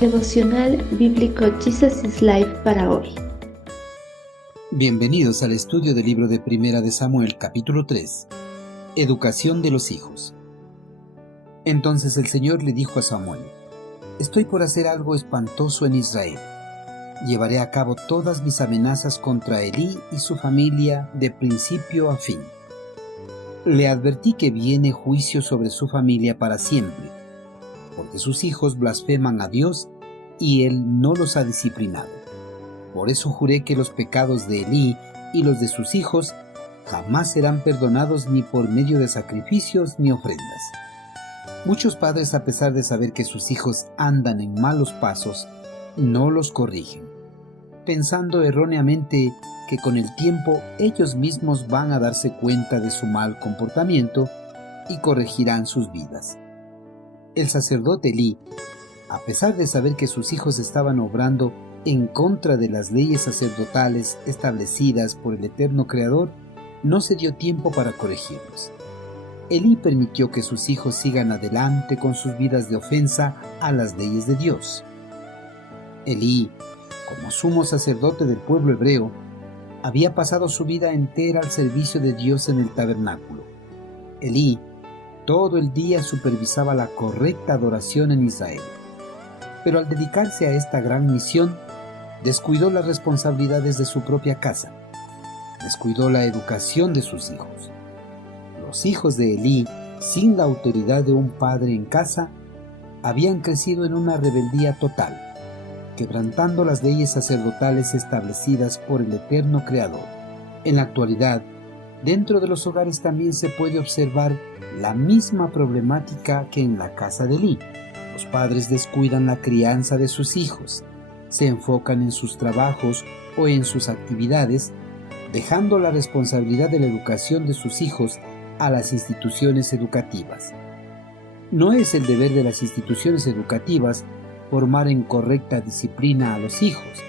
Devocional bíblico Jesus is Life para hoy. Bienvenidos al estudio del libro de Primera de Samuel, capítulo 3. Educación de los hijos. Entonces el Señor le dijo a Samuel: Estoy por hacer algo espantoso en Israel. Llevaré a cabo todas mis amenazas contra Elí y su familia de principio a fin. Le advertí que viene juicio sobre su familia para siempre, porque sus hijos blasfeman a Dios y Él no los ha disciplinado. Por eso juré que los pecados de Elí y los de sus hijos jamás serán perdonados ni por medio de sacrificios ni ofrendas. Muchos padres, a pesar de saber que sus hijos andan en malos pasos, no los corrigen, pensando erróneamente que con el tiempo ellos mismos van a darse cuenta de su mal comportamiento y corregirán sus vidas. El sacerdote Elí, a pesar de saber que sus hijos estaban obrando en contra de las leyes sacerdotales establecidas por el eterno Creador, no se dio tiempo para corregirlos. Elí permitió que sus hijos sigan adelante con sus vidas de ofensa a las leyes de Dios. Elí, como sumo sacerdote del pueblo hebreo, había pasado su vida entera al servicio de Dios en el tabernáculo. Elí todo el día supervisaba la correcta adoración en Israel. Pero al dedicarse a esta gran misión, descuidó las responsabilidades de su propia casa, descuidó la educación de sus hijos. Los hijos de Elí, sin la autoridad de un padre en casa, habían crecido en una rebeldía total, quebrantando las leyes sacerdotales establecidas por el eterno Creador. En la actualidad, dentro de los hogares también se puede observar la misma problemática que en la casa de Elí. Los padres descuidan la crianza de sus hijos, se enfocan en sus trabajos o en sus actividades, dejando la responsabilidad de la educación de sus hijos a las instituciones educativas. No es el deber de las instituciones educativas formar en correcta disciplina a los hijos.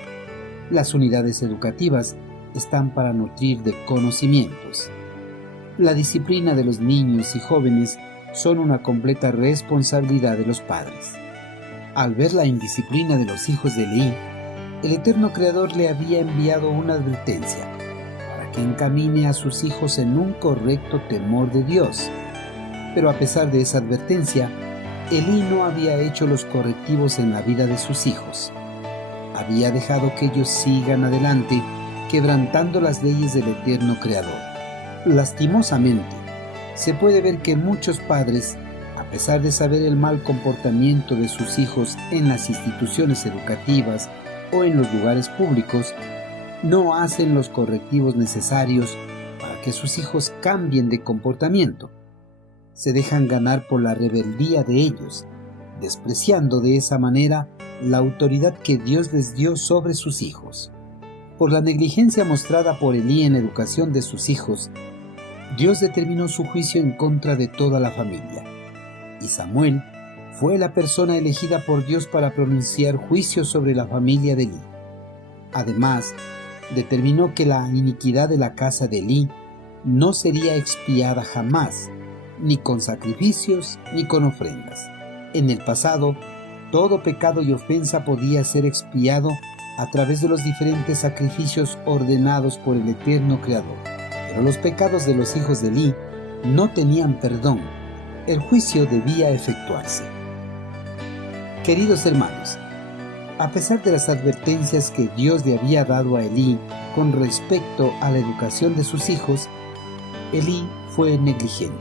Las unidades educativas están para nutrir de conocimientos. La disciplina de los niños y jóvenes son una completa responsabilidad de los padres. Al ver la indisciplina de los hijos de Elí, el eterno Creador le había enviado una advertencia para que encamine a sus hijos en un correcto temor de Dios. Pero a pesar de esa advertencia, Elí no había hecho los correctivos en la vida de sus hijos. Había dejado que ellos sigan adelante, quebrantando las leyes del eterno Creador. Lastimosamente, se puede ver que muchos padres, a pesar de saber el mal comportamiento de sus hijos en las instituciones educativas o en los lugares públicos, no hacen los correctivos necesarios para que sus hijos cambien de comportamiento. Se dejan ganar por la rebeldía de ellos, despreciando de esa manera la autoridad que Dios les dio sobre sus hijos. Por la negligencia mostrada por Elí en la educación de sus hijos, Dios determinó su juicio en contra de toda la familia, y Samuel fue la persona elegida por Dios para pronunciar juicio sobre la familia de Elí. Además, determinó que la iniquidad de la casa de Elí no sería expiada jamás, ni con sacrificios ni con ofrendas. En el pasado, todo pecado y ofensa podía ser expiado a través de los diferentes sacrificios ordenados por el eterno Creador. Pero los pecados de los hijos de Elí no tenían perdón. El juicio debía efectuarse. Queridos hermanos, a pesar de las advertencias que Dios le había dado a Elí con respecto a la educación de sus hijos, Elí fue negligente.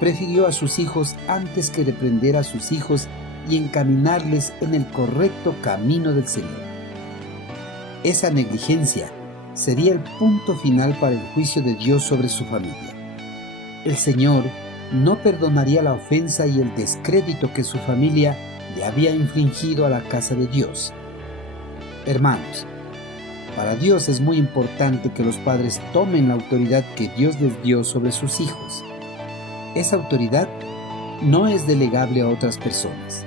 Prefirió a sus hijos antes que reprender a sus hijos y encaminarles en el correcto camino del Señor. Esa negligencia sería el punto final para el juicio de Dios sobre su familia. El Señor no perdonaría la ofensa y el descrédito que su familia le había infligido a la casa de Dios. Hermanos, para Dios es muy importante que los padres tomen la autoridad que Dios les dio sobre sus hijos. Esa autoridad no es delegable a otras personas.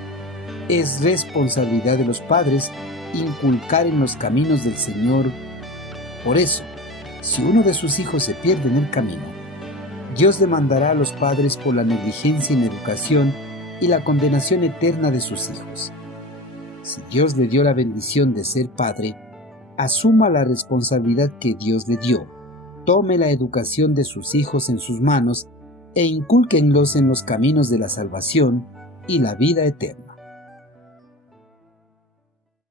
Es responsabilidad de los padres inculcar en los caminos del Señor. Por eso, si uno de sus hijos se pierde en el camino, Dios demandará a los padres por la negligencia en la educación y la condenación eterna de sus hijos. Si Dios le dio la bendición de ser padre, asuma la responsabilidad que Dios le dio, tome la educación de sus hijos en sus manos e incúlquenlos en los caminos de la salvación y la vida eterna.